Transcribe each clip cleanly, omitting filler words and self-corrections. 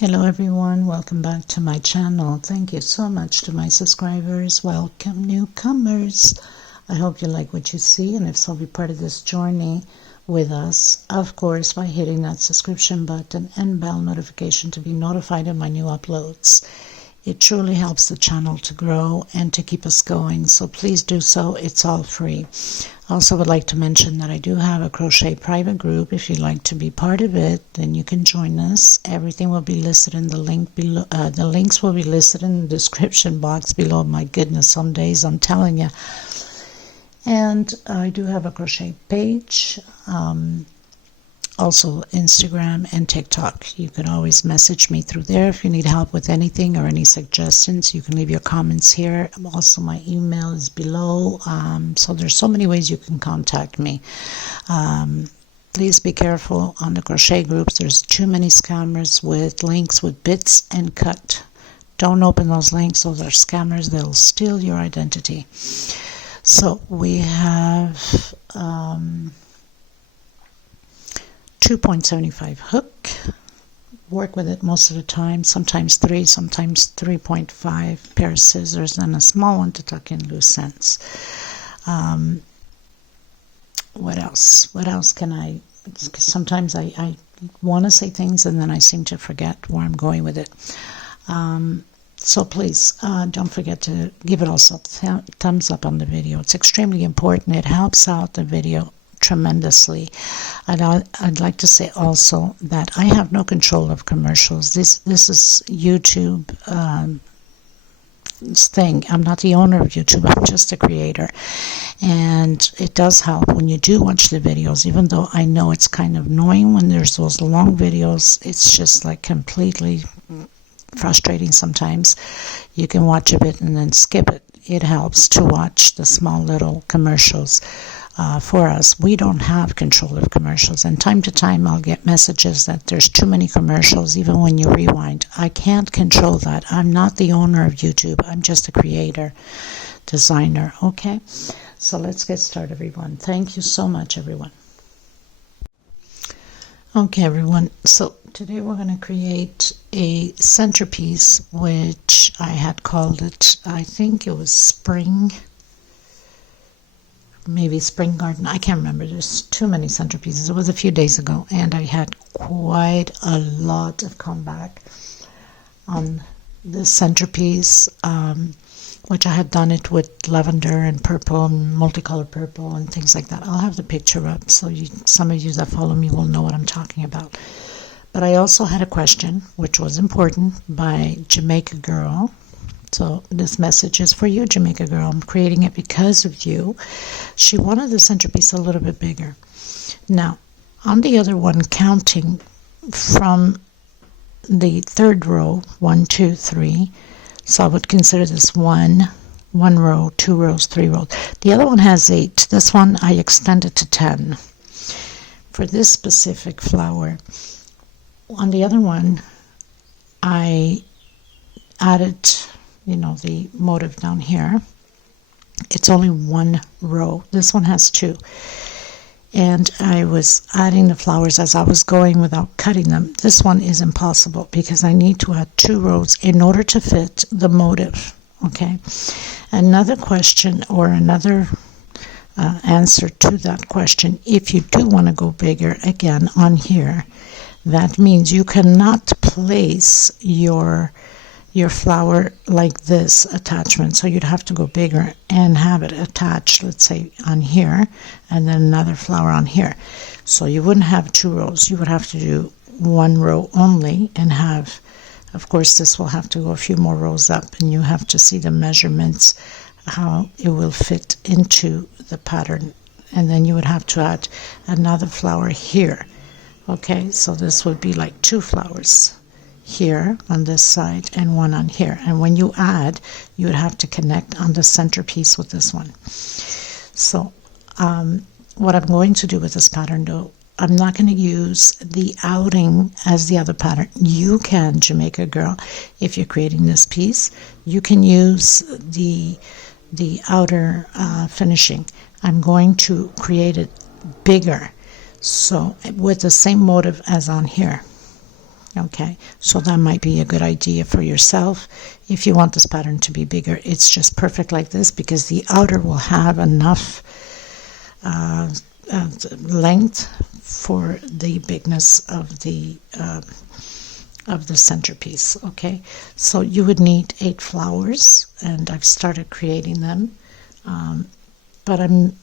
Hello everyone, welcome back to my channel. Thank you so much to my subscribers. Welcome newcomers. I hope you like what you see, and if so, be part of this journey with us, of course, by hitting that subscription button and bell notification to be notified of my new uploads. It truly helps the channel to grow and to keep us going, so please do so. It's all free. I also would like to mention that I do have a crochet private group. If you'd like to be part of it, then you can join us. Everything will be listed in the link below. The links will be listed in the description box below. My goodness, some days I'm telling you. And I do have a crochet page, also Instagram and TikTok. You can always message me through there if you need help with anything or any suggestions. You can leave your comments here. Also, my email is below. So there's so many ways you can contact me. Please be careful on the crochet groups. There's too many scammers with links with bits and cut. Don't open those links. Those are scammers. They'll steal your identity. So we have 2.75 hook. Work with it most of the time, sometimes 3, sometimes 3.5 pair of scissors, and a small one to tuck in loose ends. What else can I, sometimes I want to say things and then I seem to forget where I'm going with it. So please don't forget to give it also a thumbs up on the video. It's extremely important. It helps out the video tremendously. And I'd like to say also that I have no control of commercials. This is YouTube thing. I'm not the owner of YouTube. I'm just a creator. And it does help when you do watch the videos, even though I know it's kind of annoying when there's those long videos. It's just like completely frustrating sometimes. You can watch a bit and then skip it. It helps to watch the small little commercials. For us, we don't have control of commercials, and time to time I'll get messages that there's too many commercials even when you rewind. I can't control that. I'm not the owner of YouTube. I'm just a creator, designer. Okay, so let's get started, everyone. Thank you so much, everyone. Okay, everyone, so today we're going to create a centerpiece, which I had called it, I think it was spring, maybe spring garden. I can't remember. There's too many centerpieces. It was a few days ago, and I had quite a lot of comeback on this centerpiece, which I had done it with lavender and purple and multicolored purple and things like that. I'll have the picture up so some of you that follow me will know what I'm talking about. But I also had a question, which was important, by Jamaica Girl. So this message is for you, Jamaica Girl. I'm creating it because of you. She wanted the centerpiece a little bit bigger. Now, on the other one, counting from the third row, 1, 2, 3. So I would consider this one row, 2 rows, 3 rows. The other one has 8. This one I extended to 10 for this specific flower. On the other one, I added, the motif down here. It's only 1 row. This one has 2. And I was adding the flowers as I was going without cutting them. This one is impossible because I need to add 2 rows in order to fit the motif. Okay. Another question, or another answer to that question, if you do want to go bigger, again on here, that means you cannot place your flower like this attachment, so you'd have to go bigger and have it attached, let's say on here, and then another flower on here. So you wouldn't have 2 rows. You would have to do 1 row only and have, of course, this will have to go a few more rows up, and you have to see the measurements, how it will fit into the pattern. And then you would have to add another flower here. Okay, so this would be like 2 flowers here on this side and 1 on here. And when you add, you would have to connect on the centerpiece with this one. So what I'm going to do with this pattern, though, I'm not going to use the outing as the other pattern. You can, Jamaica Girl, if you're creating this piece, you can use the outer finishing. I'm going to create it bigger, so with the same motif as on here. Okay, so that might be a good idea for yourself. If you want this pattern to be bigger, it's just perfect like this because the outer will have enough length for the bigness of the centerpiece. Okay, so you would need 8 flowers, and I've started creating them, but I'm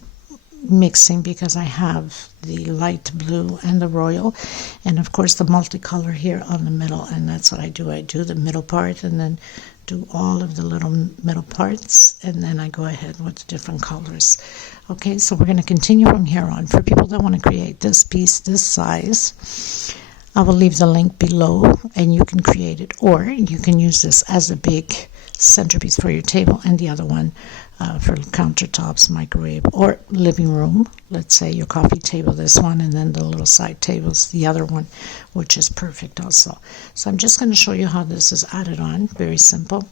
mixing because I have the light blue and the royal, and of course the multicolor here on the middle, and that's what I do. I do the middle part and then do all of the little middle parts, and then I go ahead with the different colors. Okay, so we're going to continue from here on. For people that want to create this piece this size, I will leave the link below and you can create it, or you can use this as a big centerpiece for your table and the other one for countertops, microwave, or living room. Let's say your coffee table, this one, and then the little side tables, the other one, which is perfect also. So I'm just going to show you how this is added on. Very simple.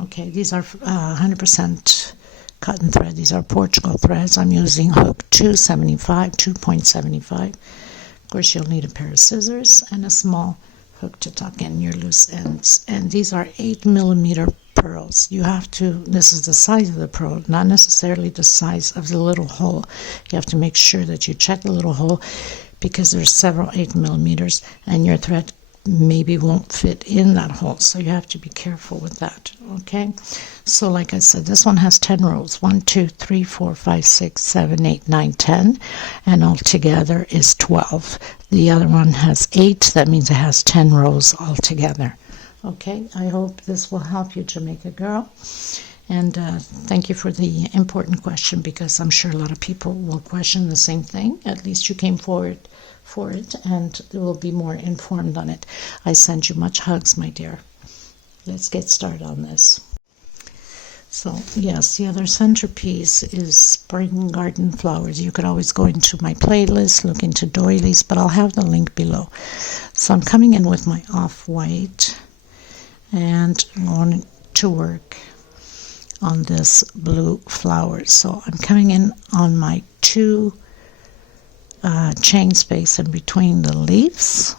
Okay, these are 100% cotton thread. These are Portugal threads. I'm using hook 2.75. Of course, you'll need a pair of scissors and a small hook to tuck in your loose ends. And these are 8mm pearls. You have to, this is the size of the pearl, not necessarily the size of the little hole. You have to make sure that you check the little hole because there's several 8mm and your thread maybe won't fit in that hole. So you have to be careful with that. Okay. So like I said, this one has 10 rows. 1, 2, 3, 4, 5, 6, 7, 8, 9, 10. And altogether is 12. The other one has 8. That means it has 10 rows altogether. Okay, I hope this will help you, Jamaica girl. And thank you for the important question, because I'm sure a lot of people will question the same thing. At least you came forward for it, and they will be more informed on it. I send you much hugs, my dear. Let's get started on this. So yes, the other centerpiece is spring garden flowers. You could always go into my playlist, look into doilies, but I'll have the link below. So I'm coming in with my off-white and I'm going to work on this blue flower. So I'm coming in on my 2 chain space in between the leaves,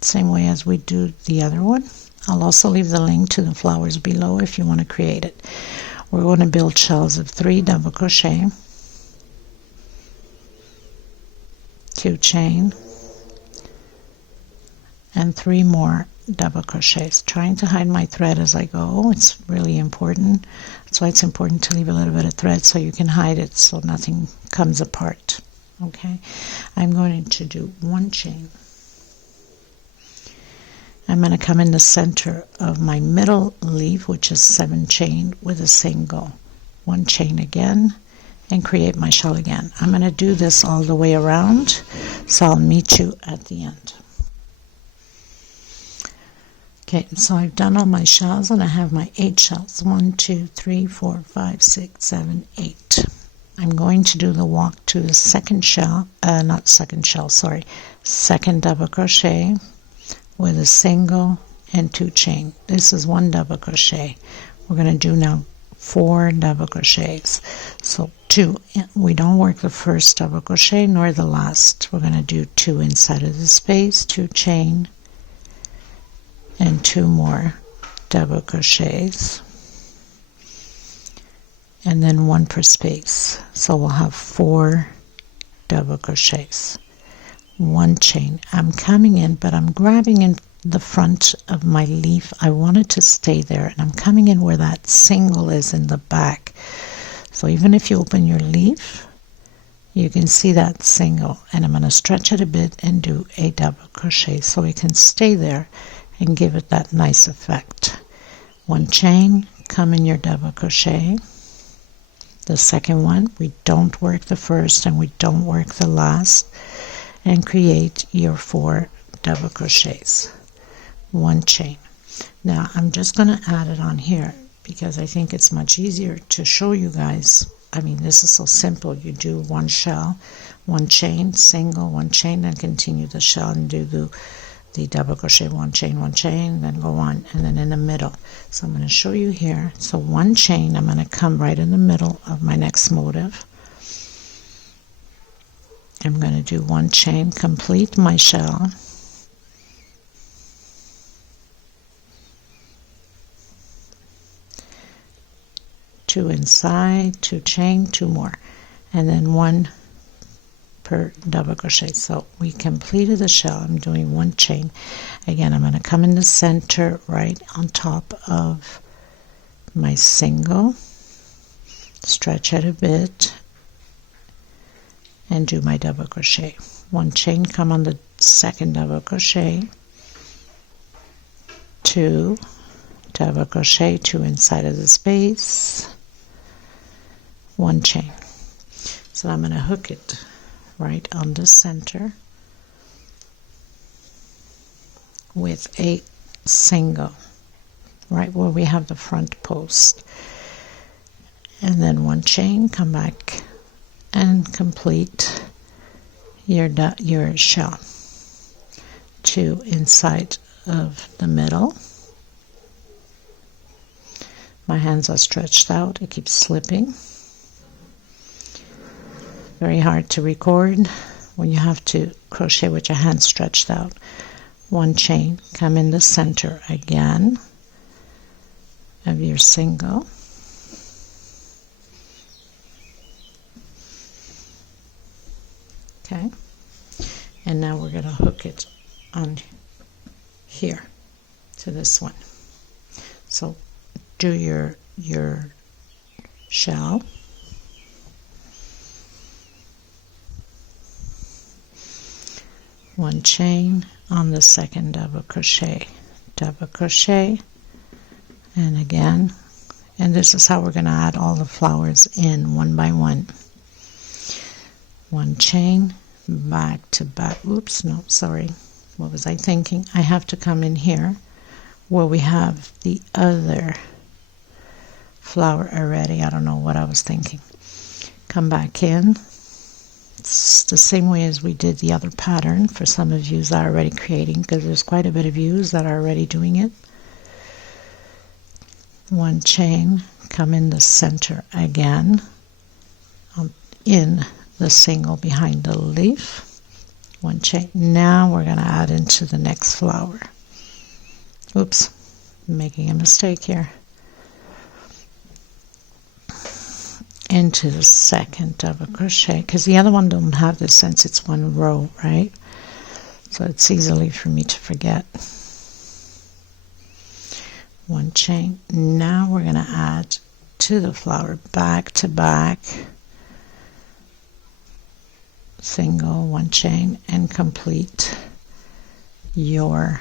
same way as we do the other one. I'll also leave the link to the flowers below if you want to create it. We're going to build shells of 3 double crochet, 2 chain, and 3 more double crochets. Trying to hide my thread as I go. It's really important. That's why it's important to leave a little bit of thread so you can hide it so nothing comes apart. Okay, I'm going to do 1 chain. I'm going to come in the center of my middle leaf, which is 7 chain, with a single. 1 chain again, and create my shell again. I'm going to do this all the way around, so I'll meet you at the end. Okay, so I've done all my shells and I have my 8 shells. 1, 2, 3, 4, 5, 6, 7, 8. I'm going to do the walk to the second shell, second double crochet with a single and 2 chain. This is 1 double crochet. We're going to do now 4 double crochets. So 2, we don't work the first double crochet nor the last. We're going to do 2 inside of the space, 2 chain, and 2 more double crochets, and then 1 per space. So we'll have 4 double crochets, 1 chain. I'm coming in, but I'm grabbing in the front of my leaf. I want it to stay there, and I'm coming in where that single is in the back. So even if you open your leaf, you can see that single, and I'm going to stretch it a bit and do a double crochet so it can stay there and give it that nice effect. 1 chain, come in your double crochet. The second one, we don't work the first and we don't work the last, and create your 4 double crochets. 1 chain. Now I'm just going to add it on here because I think it's much easier to show you guys. I mean, this is so simple. You do 1 shell, 1 chain, single, 1 chain, then continue the shell and do the double crochet, 1 chain, then go on, and then in the middle. So I'm going to show you here. So 1 chain, I'm going to come right in the middle of my next motif. I'm going to do 1 chain, complete my shell, 2 inside, 2 chain, 2 more, and then 1 per double crochet. So we completed the shell. I'm doing 1 chain. Again, I'm going to come in the center right on top of my single, stretch it a bit, and do my double crochet. 1 chain, come on the second double crochet, 2 double crochet, 2 inside of the space, 1 chain. So I'm going to hook it right on the center with a single, right where we have the front post, and then 1 chain, come back and complete your shell. 2 inside of the middle. My hands are stretched out, it keeps slipping. Very hard to record when you have to crochet with your hands stretched out. 1 chain, come in the center again of your single. Okay, and now we're going to hook it on here to this one. So do your shell, one chain on the second double crochet, and again, and this is how we're going to add all the flowers in one by one. 1 chain, back to back. Oops, no, sorry. What was I thinking? I have to come in here where we have the other flower already. I don't know what I was thinking. Come back in. It's the same way as we did the other pattern for some of you that are already creating, because there's quite a bit of you that are already doing it. 1 chain, come in the center again, in the single behind the leaf, 1 chain. Now we're going to add into the next flower. Oops, I'm making a mistake here. Into the second double crochet, because the other one don't have this since it's 1 row, right? So it's easily for me to forget. 1 chain. Now we're going to add to the flower, back to back, single, 1 chain, and complete your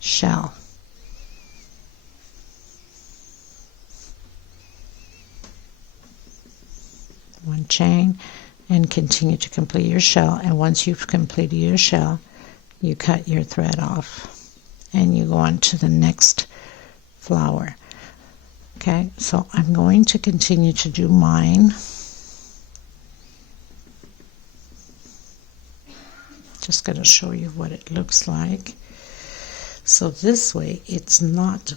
shell. One chain, and continue to complete your shell. And once you've completed your shell, you cut your thread off and you go on to the next flower. Okay, so I'm going to continue to do mine. Just going to show you what it looks like. So this way it's not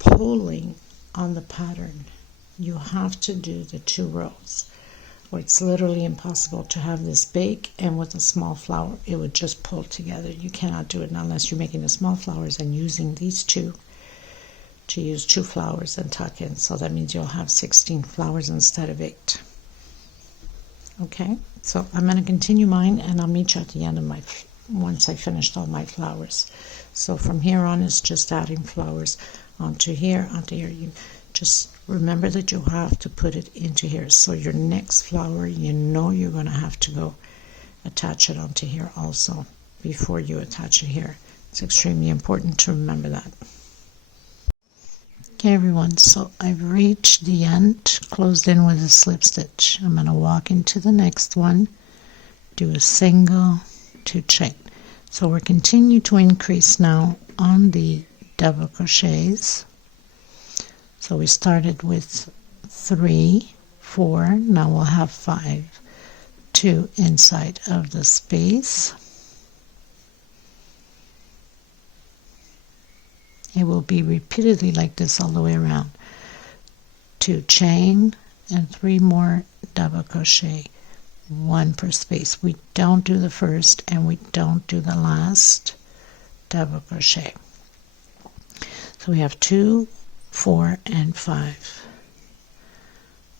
pulling on the pattern. You have to do the 2 rows, or it's literally impossible to have this big and with a small flower it would just pull together. You cannot do it unless you're making the small flowers and using these 2 to use 2 flowers and tuck in. So that means you'll have 16 flowers instead of 8. Okay, so I'm going to continue mine, and I'll meet you at the end of my, once I finished all my flowers. So from here on, it's just adding flowers onto here, You just remember that you have to put it into here. So your next flower, you know you're going to have to go attach it onto here also before you attach it here. It's extremely important to remember that. Okay everyone, so I've reached the end, closed in with a slip stitch. I'm going to walk into the next one, do a single, 2 chain. So we're continuing to increase now on the double crochets. So we started with 3, 4, now we'll have 5, 2 inside of the space. It will be repeatedly like this all the way around. 2 chain and 3 more double crochet, 1 per space. We don't do the first and we don't do the last double crochet. So we have 2, 4, and 5.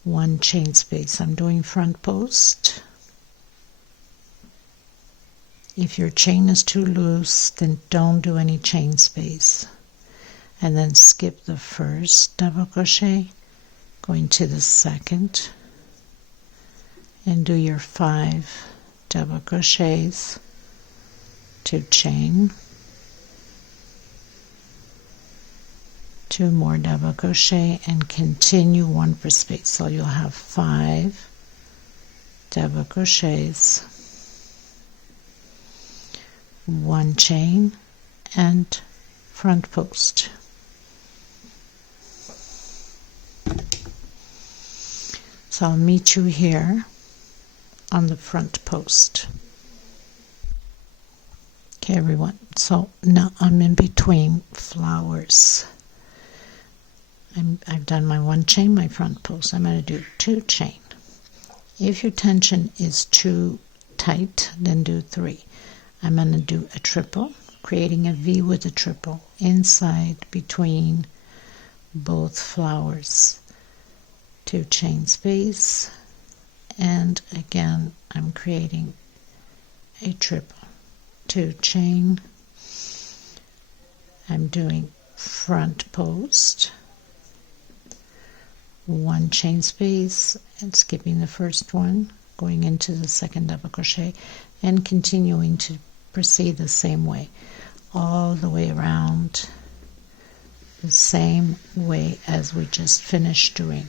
1 chain space. I'm doing front post. If your chain is too loose, then don't do any chain space. And then skip the first double crochet, going to the second, and do your 5 double crochets, 2 chain, 2 more double crochet, and continue 1 per space. So you'll have 5 double crochets, 1 chain, and front post. So I'll meet you here on the front post. Okay, everyone, so now I'm in between flowers. I've done my 1 chain, my front post. I'm going to do 2 chain. If your tension is too tight, then do 3. I'm going to do a triple, creating a V with a triple inside between both flowers. 2 chain space, and again I'm creating a triple, 2 chain. I'm doing front post, 1 chain space, and skipping the first one, going into the second double crochet, and continuing to proceed the same way all the way around, the same way as we just finished doing.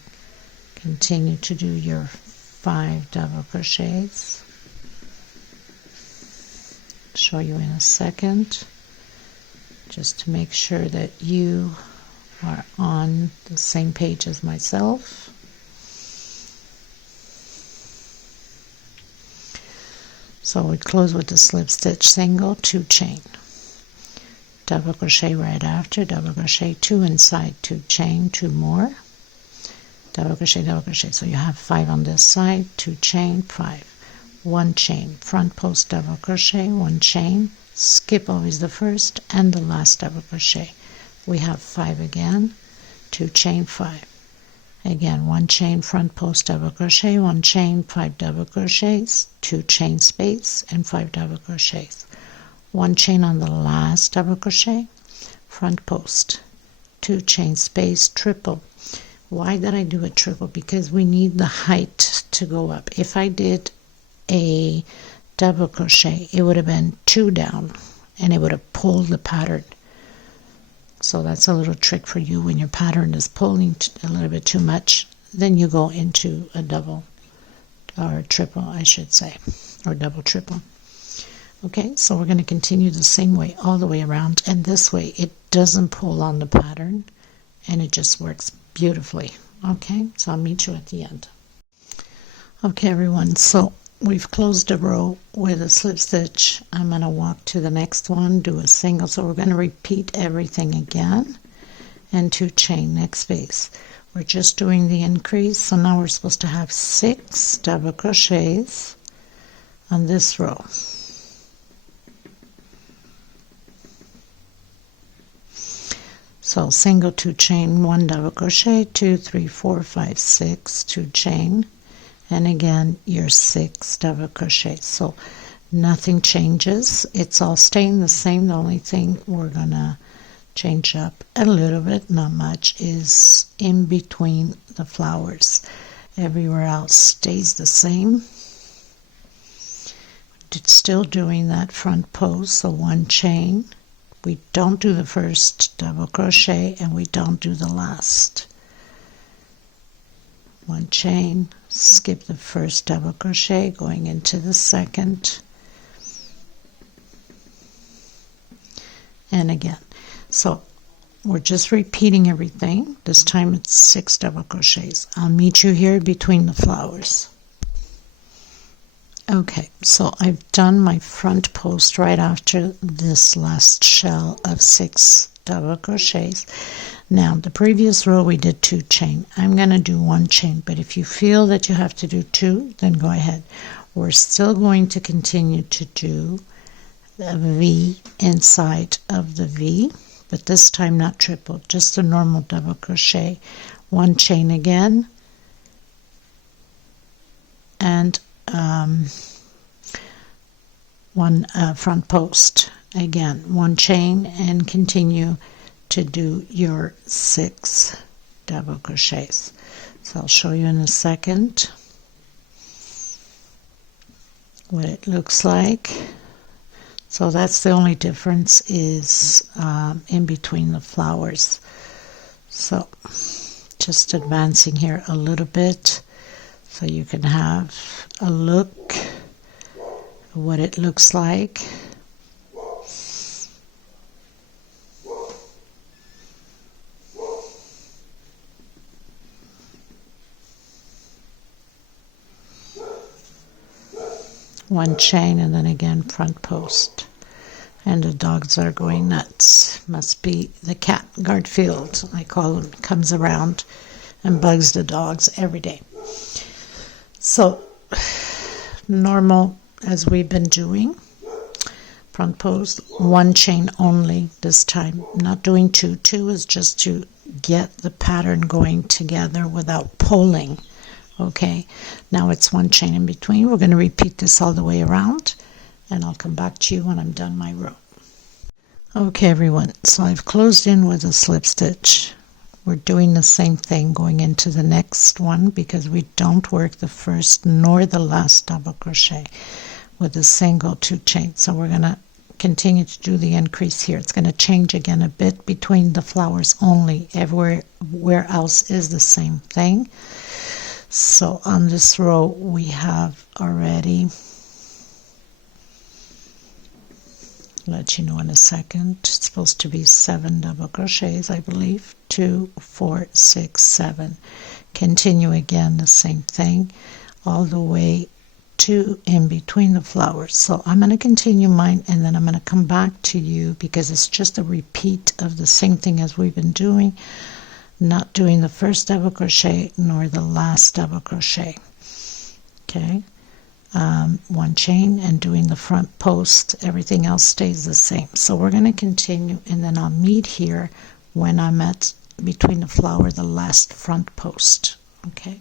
Continue to do your 5 double crochets. Show you in a second, just to make sure that you are on the same page as myself. So we close with the slip stitch single, 2 chain, double crochet right after, double crochet 2 inside, 2 chain, 2 more, double crochet, so you have 5 on this side, 2 chain, 5, 1 chain, front post double crochet, 1 chain, skip always the first and the last double crochet. We have 5 again, 2 chain, 5, again 1 chain, front post double crochet, 1 chain, 5 double crochets, 2 chain space, and 5 double crochets, 1 chain on the last double crochet, front post, 2 chain space, triple. Why did I do a triple? Because we need the height to go up. If I did a double crochet, it would have been 2 down and it would have pulled the pattern. So that's a little trick for you. When your pattern is pulling a little bit too much, then you go into a double, or triple I should say, or double triple. Okay, so we're going to continue the same way all the way around, and this way it doesn't pull on the pattern and it just works beautifully. Okay, so I'll meet you at the end. Okay, everyone, so we've closed a row with a slip stitch. I'm going to walk to the next one, do a single, so we're going to repeat everything again, and 2 chain, next space. We're just doing the increase, so now we're supposed to have 6 double crochets on this row. So single, 2 chain, 1 double crochet, 2, 3, 4, 5, 6, 2 chain, and again your 6 double crochets. So nothing changes, it's all staying the same. The only thing we're gonna change up a little bit, not much, is in between the flowers. Everywhere else stays the same. It's still doing that front post, so 1 chain. We don't do the first double crochet and we don't do the last. 1 chain, skip the first double crochet, going into the second, and again. So we're just repeating everything. This time it's 6 double crochets. I'll meet you here between the flowers. Okay, so I've done my front post right after this last shell of 6 double crochets. Now the previous row we did 2 chain. I'm going to do 1 chain, but if you feel that you have to do 2, then go ahead. We're still going to continue to do the V inside of the V, but this time not triple, just a normal double crochet. 1 chain again, front post. Again, 1 chain and continue to do your 6 double crochets. So I'll show you in a second what it looks like. So that's the only difference, is in between the flowers. So just advancing here a little bit so you can have a look at what it looks like. One chain and then again front post. And the dogs are going nuts. Must be the cat, Garfield, I call him, comes around and bugs the dogs every day. So, normal as we've been doing. Front post, 1 chain only this time. Not doing 2. 2 is just to get the pattern going together without pulling. Okay, now it's 1 chain in between. We're going to repeat this all the way around, and I'll come back to you when I'm done my row. Okay everyone, so I've closed in with a slip stitch. We're doing the same thing going into the next one, because we don't work the first nor the last double crochet with a single 2 chains. So we're going to continue to do the increase here. It's going to change again a bit between the flowers only. Everywhere else is the same thing. So on this row we have already, let you know in a second, it's supposed to be 7 double crochets, I believe. 2, 4, 6, 7. Continue again the same thing all the way to in between the flowers. So I'm going to continue mine, and then I'm going to come back to you, because it's just a repeat of the same thing as we've been doing. Not doing the first double crochet nor the last double crochet. Okay, 1 chain and doing the front post. Everything else stays the same. So we're going to continue, and then I'll meet here when I'm at between the flower, the last front post. Okay.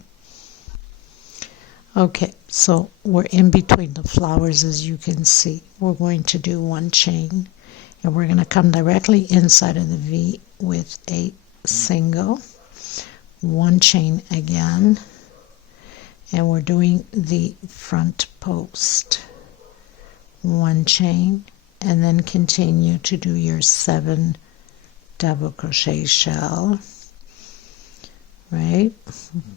Okay, so we're in between the flowers, as you can see. We're going to do 1 chain, and we're going to come directly inside of the V with a single, 1 chain again, and we're doing the front post, 1 chain, and then continue to do your 7 double crochet shell, right?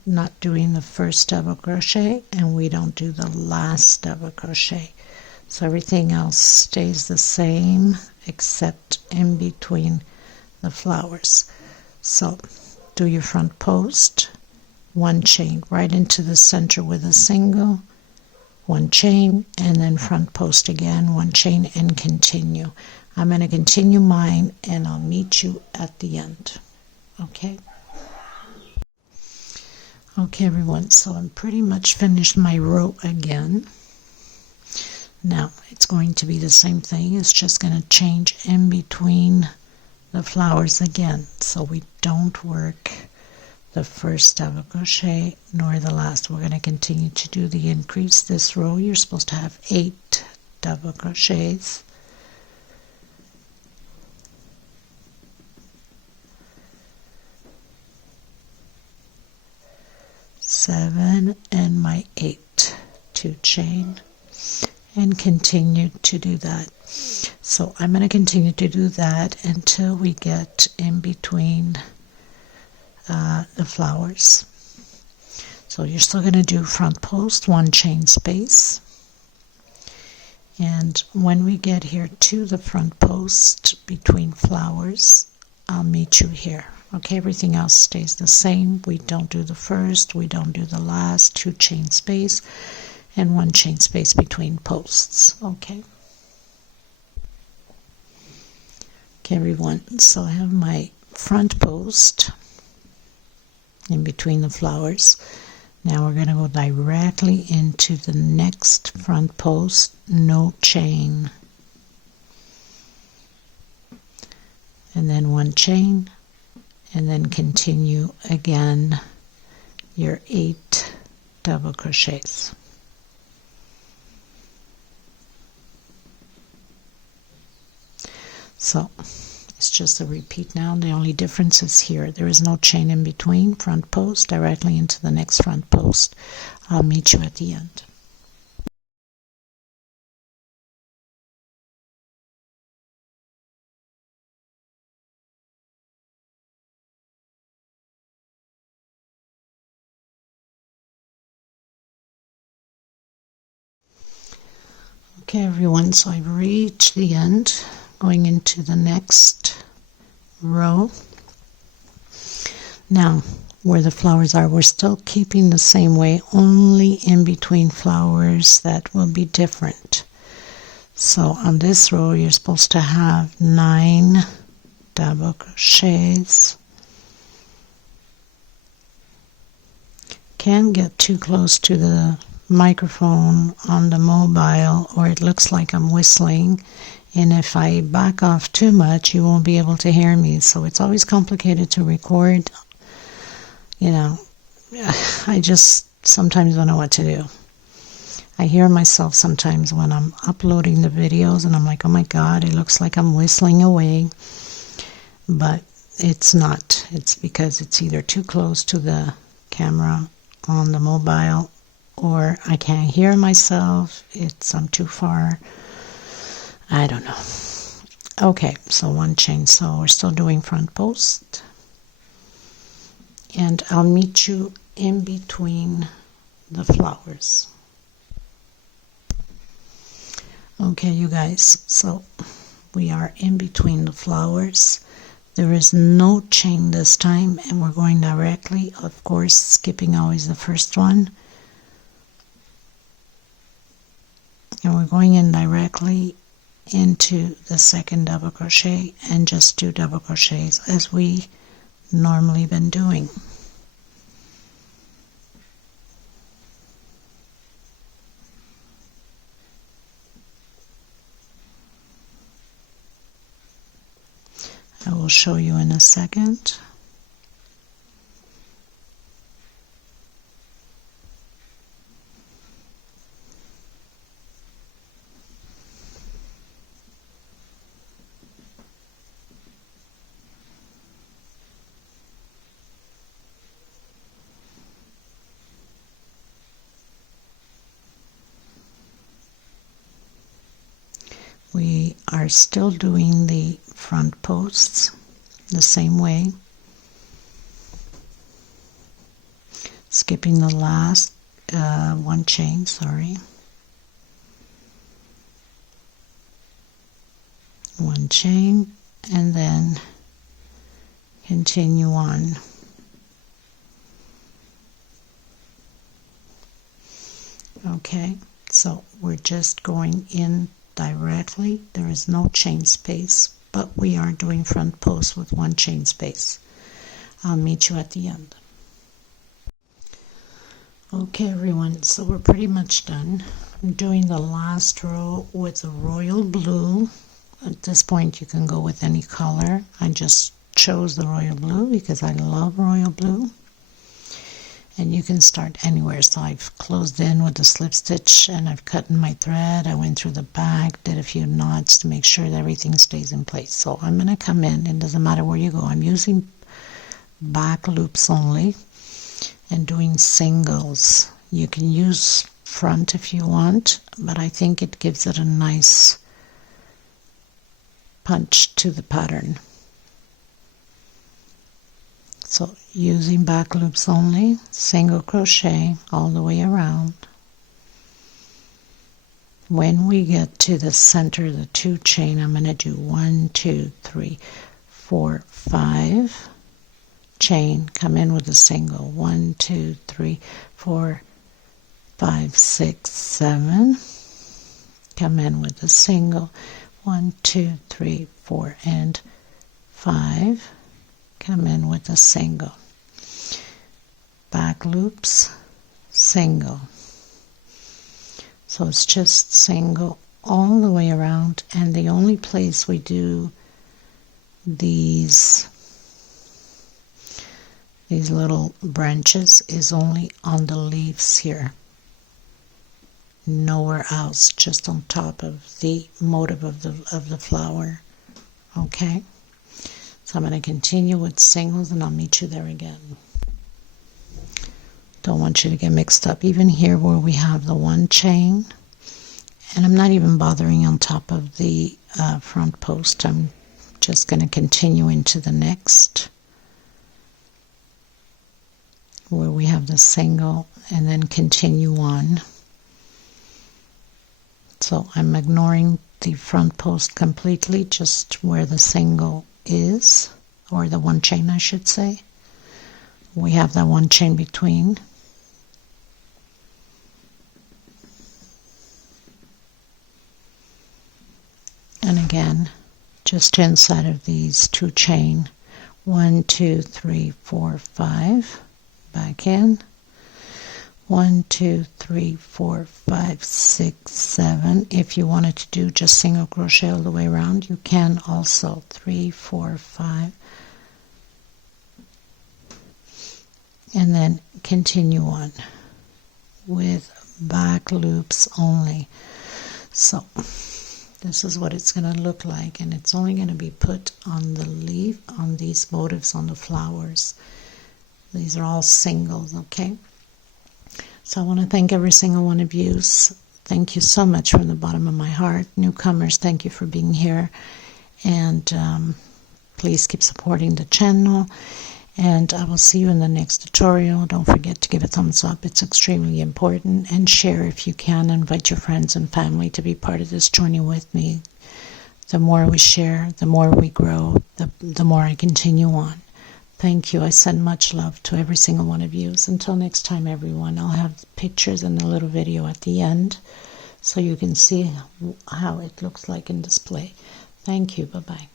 Not doing the first double crochet, and we don't do the last double crochet. So everything else stays the same except in between the flowers. So do your front post, 1 chain right into the center with a single, 1 chain, and then front post again, 1 chain, and continue. I'm going to continue mine, and I'll meet you at the end. Okay? Okay everyone, so I'm pretty much finished my row again. Now it's going to be the same thing. It's just going to change in between the flowers again, so we don't work the first double crochet nor the last. We're going to continue to do the increase. This row you're supposed to have 8 double crochets. Seven and my 8, 2 chain, and continue to do that. So I'm going to continue to do that until we get in between the flowers. So you're still going to do front post, 1 chain space, and when we get here to the front post between flowers, I'll meet you here. Okay, everything else stays the same. We don't do the first, we don't do the last, 2 chain space, and 1 chain space between posts. Okay. Okay, everyone, so I have my front post in between the flowers. Now we're going to go directly into the next front post, no chain, and then 1 chain, and then continue again your 8 double crochets. So it's just a repeat now. The only difference is here. There is no chain in between. Front post directly into the next front post. I'll meet you at the end. Okay everyone, so I've reached the end, going into the next row. Now where the flowers are, we're still keeping the same way, only in between flowers that will be different. So on this row you're supposed to have 9 double crochets. Can't get too close to the microphone on the mobile or it looks like I'm whistling, and if I back off too much you won't be able to hear me, so it's always complicated to record. You know, I just sometimes don't know what to do. I hear myself sometimes when I'm uploading the videos and I'm like, oh my god, it looks like I'm whistling away, but it's not. It's because it's either too close to the camera on the mobile or I can't hear myself. I'm too far. I don't know. Okay, so 1 chain. So we're still doing front post. And I'll meet you in between the flowers. Okay, you guys, so we are in between the flowers. There is no chain this time, and we're going directly, of course, skipping always the first one. And we're going in directly into the second double crochet and just 2 double crochets as we normally been doing. I will show you in a second. We are still doing the front posts the same way, skipping the last 1 chain, sorry. 1 chain and then continue on. Okay, so we're just going in directly. There is no chain space, but we are doing front post with 1 chain space. I'll meet you at the end. Okay everyone, so we're pretty much done. I'm doing the last row with the royal blue. At this point you can go with any color. I just chose the royal blue because I love royal blue. And you can start anywhere. So I've closed in with the slip stitch and I've cut in my thread. I went through the back, did a few knots to make sure that everything stays in place. So I'm going to come in, it doesn't matter where you go. I'm using back loops only and doing singles. You can use front if you want, but I think it gives it a nice punch to the pattern. So using back loops only, single crochet all the way around. When we get to the center, the 2 chain, I'm going to do 1, 2, 3, 4, 5 chain, come in with a single, 1, 2, 3, 4, 5, 6, 7, come in with a single, 1, 2, 3, 4, and 5. Come in with a single, back loops, single. So it's just single all the way around, and the only place we do these little branches is only on the leaves here, nowhere else, just on top of the motif of the flower. Okay, so I'm going to continue with singles and I'll meet you there again. Don't want you to get mixed up. Even here where we have the one chain, and I'm not even bothering on top of the front post. I'm just going to continue into the next where we have the single and then continue on. So I'm ignoring the front post completely, just where the single is, or the one chain I should say. We have that one chain between. And again, just inside of these two chain, 1, 2, 3, 4, 5, back in, 1, 2, 3, 4, 5, 6, 7. If you wanted to do just single crochet all the way around, you can also. 3, 4, 5, and then continue on with back loops only. So this is what it's going to look like, and it's only going to be put on the leaf, on these motifs, on the flowers. These are all singles, okay? So I want to thank every single one of you. Thank you so much from the bottom of my heart. Newcomers, thank you for being here, and please keep supporting the channel, and I will see you in the next tutorial. Don't forget to give a thumbs up. It's extremely important, and share if you can. Invite your friends and family to be part of this journey with me. The more we share, the more we grow, the more I continue on. Thank you. I send much love to every single one of you. Until next time, everyone, I'll have pictures and a little video at the end so you can see how it looks like in display. Thank you. Bye-bye.